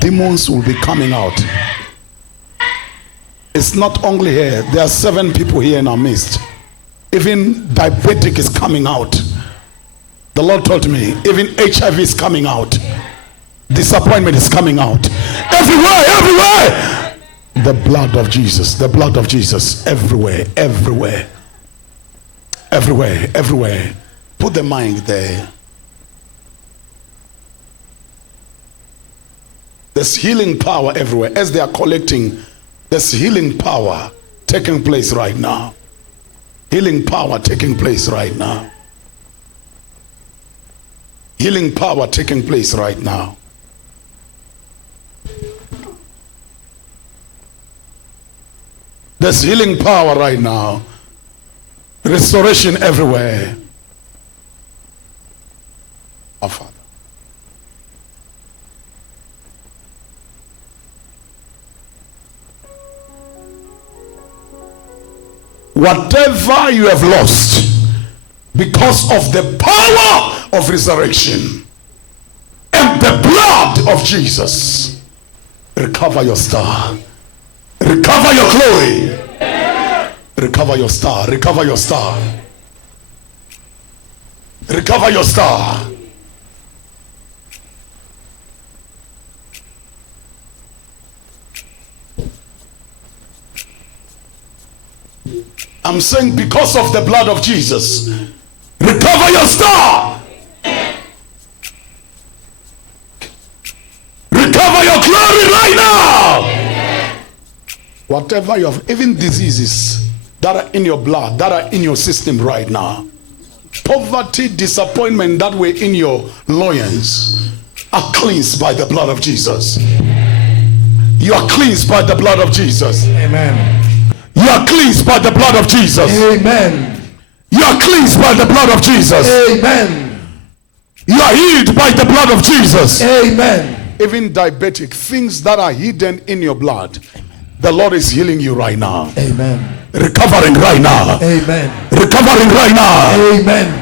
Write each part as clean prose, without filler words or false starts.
demons will be coming out. It's not only here. There are 7 people here in our midst. Even diabetic is coming out. The Lord told me, even HIV is coming out. Disappointment is coming out. Everywhere, everywhere. The blood of Jesus, the blood of Jesus. Everywhere, everywhere. Everywhere, everywhere. Put the mic there. There's healing power everywhere. As they are collecting, there's healing power taking place right now. Healing power taking place right now. Healing power taking place right now. There's healing power right now. Restoration everywhere. Our Father. Whatever you have lost because of the power of resurrection and the blood of Jesus, recover your star. Recover your glory. Recover your star. Recover your star. Recover your star. I'm saying because of the blood of Jesus, recover your star. Recover your glory right now. Whatever you have, even diseases that are in your blood, that are in your system right now, poverty, disappointment that were in your loins, are cleansed by the blood of Jesus. You are cleansed by the blood of Jesus. Amen. You are cleansed by the blood of Jesus. Amen. You are cleansed by the blood of Jesus. Amen. You are healed by the blood of Jesus. Amen. Even diabetic, things that are hidden in your blood, the Lord is healing you right now. Amen. Recovering right now. Amen. Recovering right now. Amen.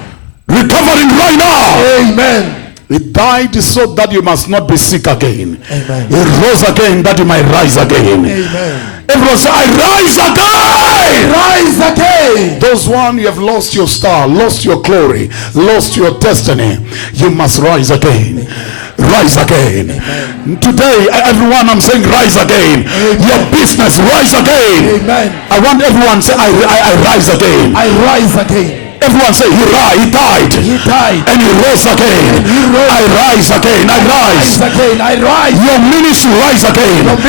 Recovering right now. Amen. He died so that you must not be sick again. Amen. He rose again that you might rise again. Amen. Everyone say, I rise again. Rise again. Those one you have lost your star, lost your glory, lost your destiny, you must rise again. Rise again. Amen. Today, everyone, I'm saying rise again. Amen. Your business, rise again. Amen. I want everyone to say, I rise again. I rise again. Everyone say, he died. He died. And he rose again. I rise again. I rise. Again. I rise. Your ministry rise again. Your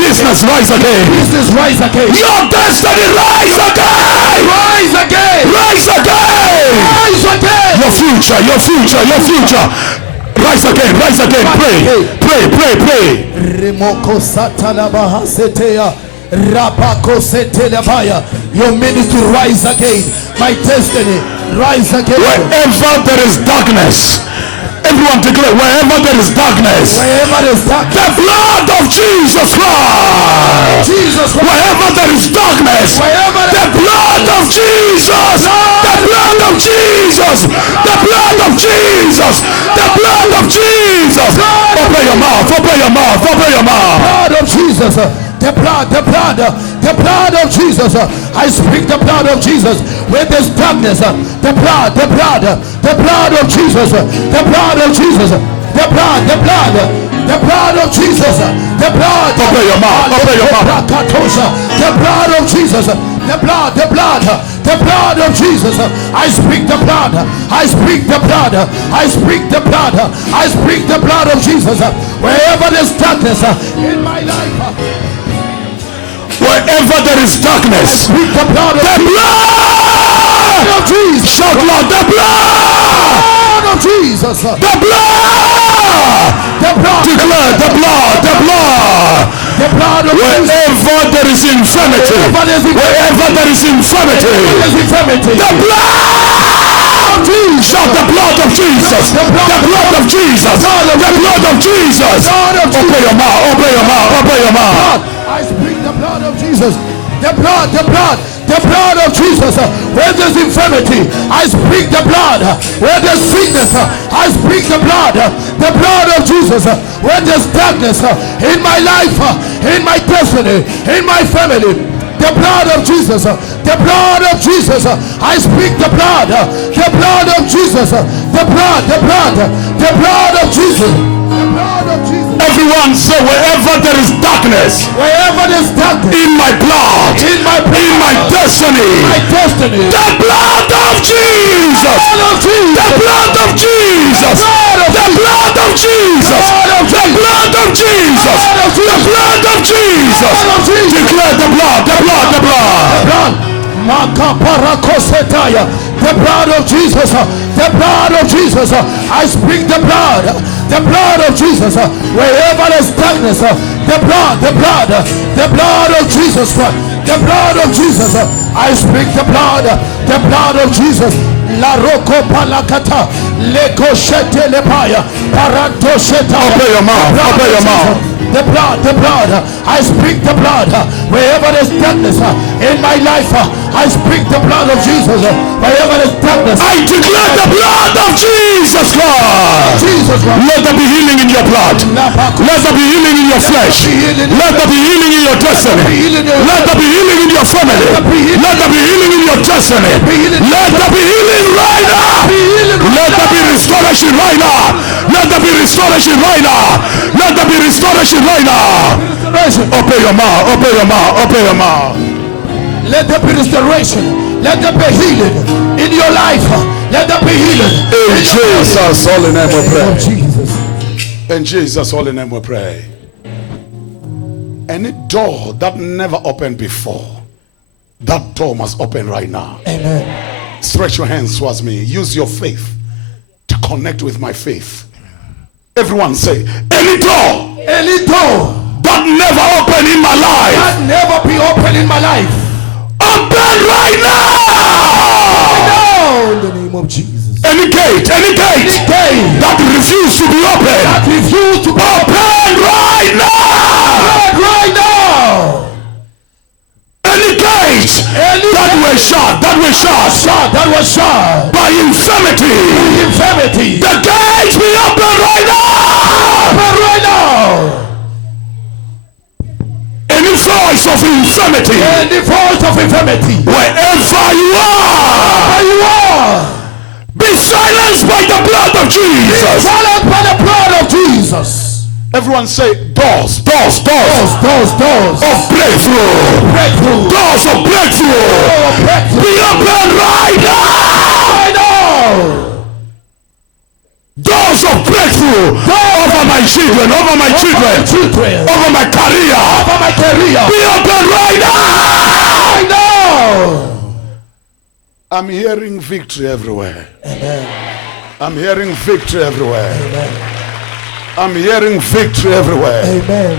business rise again. Business rise again. Your destiny rise again. Rise again. Rise again. Rise again. Your future. Your future. Your future. Rise again. Rise again. Pray. Pray. Pray. Pray. Remoko satana bahasetea. Your ministry rise again. My destiny rise again. Wherever there is darkness, everyone declare, wherever there is darkness, the blood of Jesus Christ. Wherever there is darkness, the blood of Jesus. The blood of Jesus. The blood of Jesus. The blood of Jesus. Open your mouth. Open your mouth. Open your mouth. Blood of Jesus. The blood of Jesus. I speak the blood of Jesus. Where there's darkness, the blood of Jesus. The blood of Jesus. The blood of Jesus. The blood. Open your mouth. Open your mouth. The blood of Jesus. The blood of Jesus. I speak the blood. I speak the blood. I speak the blood. I speak the blood of Jesus. Wherever there's darkness in my life. Wherever there is darkness, the blood of Jesus. Shout loud, the blood of Jesus. The blood. Declare the blood. The blood. The blood of wherever there is infirmity. Wherever there is infirmity. The blood. Shout the blood of Jesus. The blood of Jesus. The blood of Jesus. Open your mouth. Open your mouth. Open your mouth. I speak the blood of Jesus. The blood the blood of Jesus. Where there's infirmity, I speak the blood. Where there's sickness, I speak the blood of Jesus. Where there's darkness in my life, in my destiny, in my family, the blood of Jesus, the blood of Jesus. I speak the blood of Jesus, the blood of Jesus, the blood of Jesus. Everyone say, wherever there is darkness, in my blood, in my destiny, the blood of Jesus, the blood of Jesus, the blood of Jesus, the blood of Jesus, the blood of Jesus. Declare the blood, the blood, the blood. The blood of Jesus, the blood of Jesus. I speak the blood of Jesus. Wherever there's darkness, the blood of Jesus Christ, the blood of Jesus. I speak the blood of Jesus. La roko palakata leko shete lepaya paranto sheta. Open your mouth, open your mouth. The blood, I speak the blood. Wherever there's darkness in my life, I speak the blood of Jesus. Wherever there's darkness, I declare the blood of Jesus Christ. Let there be healing in your blood. Let there be healing in your flesh. Let there be healing in your destiny. Let there be healing in your family. Let there be healing in your destiny. Let there be healing right now. Let there be restoration right now. Let there be restoration right now. Let there be restoration right now. Open your mouth, open your mouth, open your mouth. Let there be restoration. Let there be healing in your life. Let there be healing. In Jesus' holy name we pray. In Jesus' holy name we pray. Any door that never opened before, that door must open right now. Amen. Stretch your hands towards me. Use your faith to connect with my faith. Everyone say, any door that never opened in my life, that never be open in my life, open right now. In the name of Jesus. Any gate that refused to be open, open right now. Right now. Any gate that was shut by infirmity, the gates be open right now. Right now. Any voice of infirmity, wherever you are, be silenced by the blood of Jesus. Be silenced by the blood of Jesus. Everyone say, doors of breakthrough. Doors of breakthrough. Be open right now. Doors of breakthrough over my children, over my career. Be open right now. I'm hearing victory everywhere. Amen. I'm hearing victory everywhere. Amen. I'm hearing victory everywhere. Amen.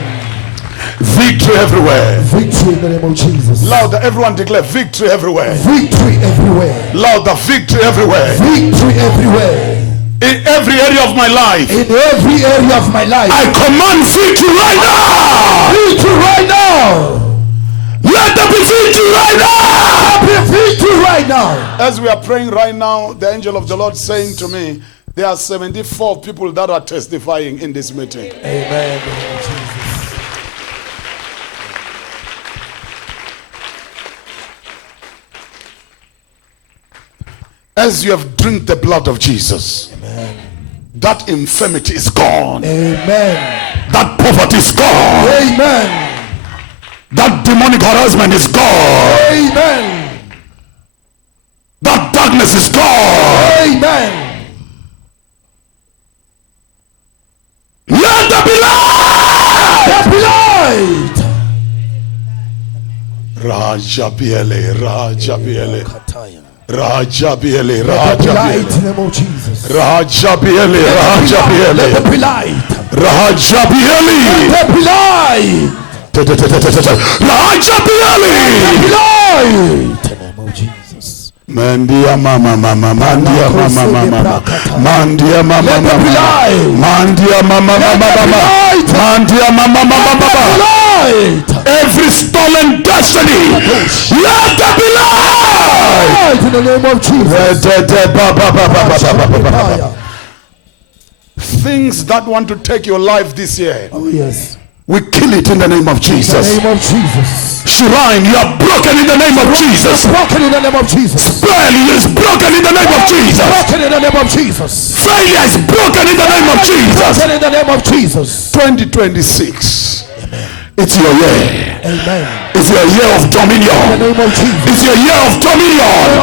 Victory everywhere. Victory in the name of Jesus. Louder, everyone declare victory everywhere. Victory everywhere. Louder, victory everywhere. Victory everywhere. In every area of my life. In every area of my life. I command victory right now. Victory right now. Let there be victory right now. Let there be victory right now. As we are praying right now, the angel of the Lord saying to me, there are 74 people that are testifying in this meeting. Amen. As you have drunk the blood of Jesus, amen, that infirmity is gone. Amen. That poverty is gone. Amen. That demonic harassment is gone. Amen. That darkness is gone. Amen. Let there be light. There be light. Raja Biele, Raja Biele. Raja Biele, Let there be Raja light in the Biele. name of Jesus. Raja Biele, Raja Let there Biele. be light. Raja Biele. Let there be light. Raja Biele. Let there be light in the name of Jesus. Mandia mama mama, mandia mama mama, mandia mama Let there be mama, light. mandia mama mama mama, mandia mama mama mama. Light. Every stolen destiny, let there be light. In the name of Jesus. Things that want to take your life this year, Oh yes. we kill it in the name of Jesus. In the name of Jesus. Shrine, you are broken in the name of Jesus. Broken in the name of Jesus. Spell is broken in the name of Jesus. Broken in the name of Jesus. Failure is broken in the name of Jesus. Broken in the name of Jesus. 2026. It's your year. Amen. It's your year of dominion. In the name of Jesus. It's your year of dominion.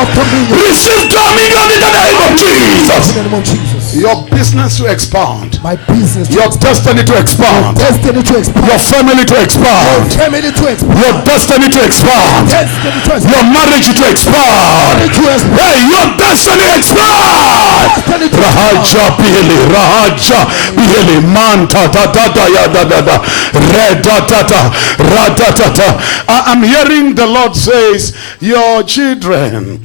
Receive dominion in the name of Jesus. In the name of Jesus. Your business to expand. My business. Your destiny to expand. Destiny to expand. Your family to expand. Family to expand. Your destiny to expand. Destiny to expand. Your marriage to expand. Hey, your destiny expand. Rahaja bihili, Rahaja bihili, Manta da da da ya da da da, Re da da da, Ra da da da. I'm hearing the Lord says, your children,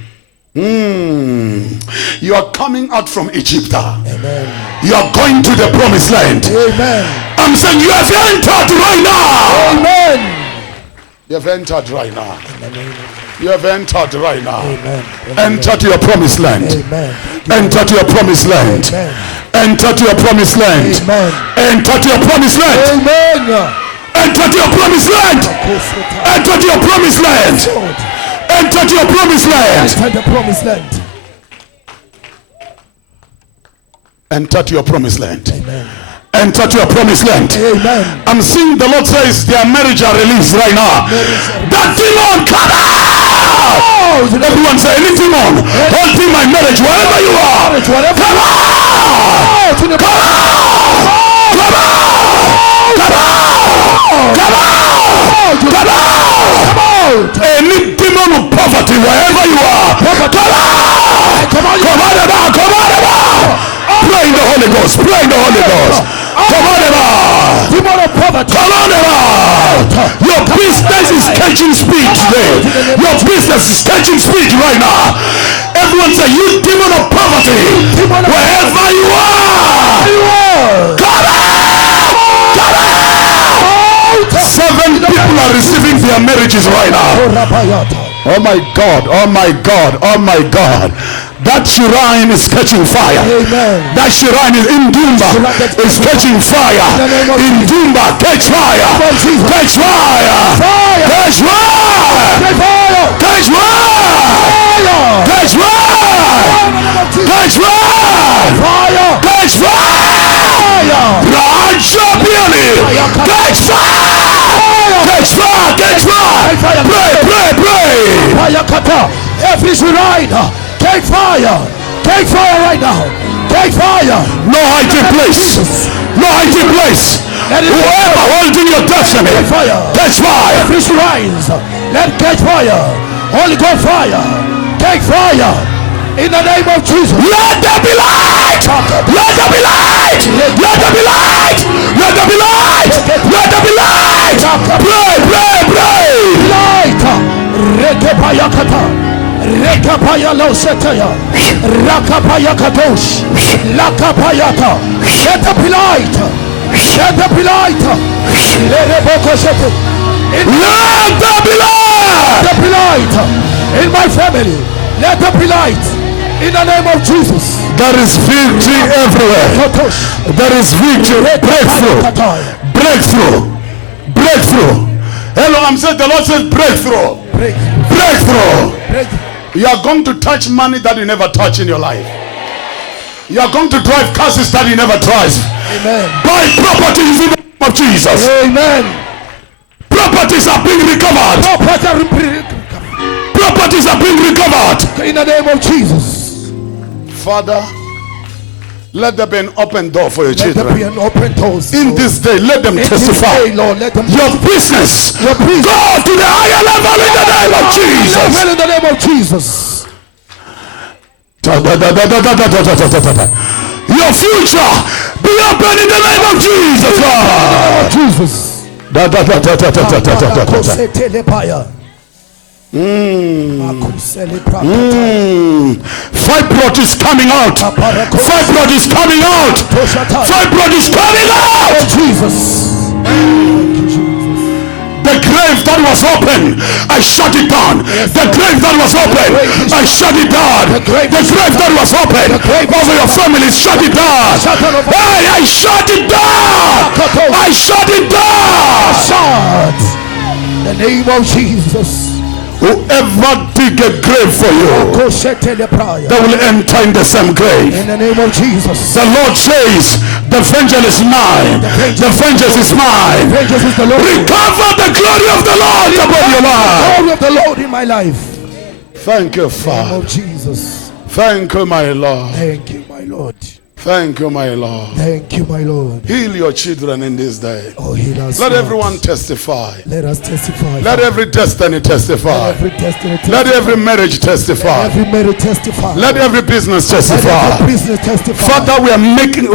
you are coming out from Egypt. Amen. You are going to the promised land. Amen. I'm saying you have entered right now. Amen. You have entered right now. You have entered right now. Amen. Enter to your promised land. Amen. Enter to your promised land. Amen. Enter to your promised land. Amen. Enter to your promised land. Amen. Enter to your promised land. Enter to your promised land. Enter to your promised land. Enter the promised land. Enter to your promised land. Amen. Enter to your promised land. Amen. I'm seeing the Lord says their marriage are released right now. That demon, come out! Everyone say, any demon holding my marriage wherever you are, come out! Come out! Come out! Come out! Come out! Come out! Any demon of poverty wherever you are, come out! Come on! Come out! Come out! Pray in the Holy Ghost. Pray in the Holy Ghost. Come on about. Demon of poverty. Come on about. Your business is catching speed today. Your business is catching speed right now. Everyone say, you demon of poverty, wherever you are, come out. Come out. 7 people are receiving their marriages right now. Oh my God. Oh my God. Oh my God. That shrine is catching fire. Amen. That shrine is in Dumba is catching fire. In Dumba, catch fire. Catch fire. Catch fire. Catch fire. Catch fire. Catch fire. Catch fire. Raja Biali. Catch fire. Catch fire. Catch fire. Pray, pray, pray. Every shrine. Take fire! Take fire right now! Take fire! No hiding place! No hiding place! Whoever holding your destiny, catch fire! Every shrines, let catch fire! Holy Ghost fire! Take fire! In the name of Jesus! Let there be light! Let there be light! Let there be light! Let there be light! Let there be light! Pray, pray, pray! Light! Rekepayakata! Rekapaya Losetaya Rakapaya Kadosh Lakapayata. Let the be light. Let the be light. Let the be light. Let the be light in my family. Let the be light in the name of Jesus. There is victory everywhere. There is victory. Breakthrough. Breakthrough. Breakthrough. Hello, I'm saying the Lord says breakthrough. Breakthrough. You are going to touch money that you never touch in your life. You are going to drive cars that you never drive. Amen. Buy properties in the name of Jesus. Amen. Properties are being recovered. Properties are being recovered. In the name of Jesus. Father, let there be an open door for your children. Let there be an open door. In this day, let them testify. Day, Lord, let them your business go to the higher level in the name of Jesus. In the name of Jesus. Your future be open in the name of Jesus. Jesus. Fibroid is coming out. Fibroid is coming out. Fibroid is coming out. Jesus. The grave grave that was open, I shut it down. The grave that was open, I shut it down. The grave that was open over your family, shut it down. Hey, I shut it down. I shut it down. Shut. The name of Jesus. Whoever dig a grave for you, they will enter in the same grave. In the name of Jesus. The Lord says, the vengeance is mine. The vengeance is mine. Vengeance is the Lord. Recover the glory of the Lord upon your life. The glory of the Lord in my life. Thank you, In the name Father. of Jesus. Thank you, my Lord. Thank you, my Lord. Thank you, my Lord. Thank you, my Lord. Heal your children in this day. Oh, heal us. Let Lord. everyone testify. Let us testify. Let every destiny testify. Let every destiny testify. Let every marriage testify. Let every marriage testify. Let every business Let every testify. business testify. Father, we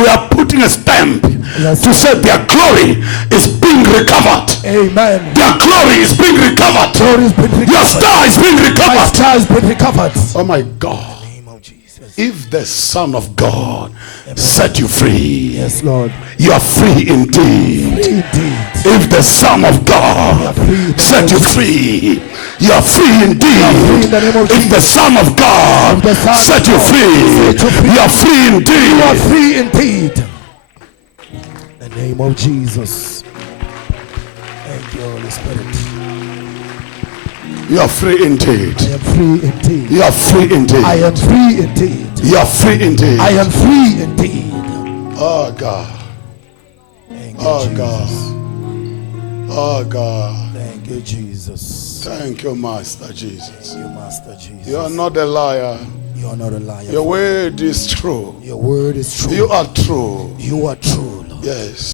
are putting a stamp Yes. to say their glory is being recovered. Amen. Their glory is being recovered. Glory has been recovered. Your star is being My recovered. star has been recovered. Oh my God. In the name of Jesus. If the Son of God set you free, Yes, Lord. you are free indeed. Indeed. If the Son of God set you free, you are free indeed. in the name of If the Son of God If the Son of set you God free, set you free, you are free You are indeed. free indeed. In the name of Jesus. Thank you, Holy Spirit. You are free indeed. I am free indeed. You are free indeed. I am free indeed. You are free indeed. I am free indeed. Oh God. Thank you, Oh Jesus. God. Oh God. Thank you, Jesus. Thank you, Master Jesus. Thank you, Master Jesus. You are not a liar. You are not a liar. Your word is true. Your word is true. You are true. You are true, Lord. Yes.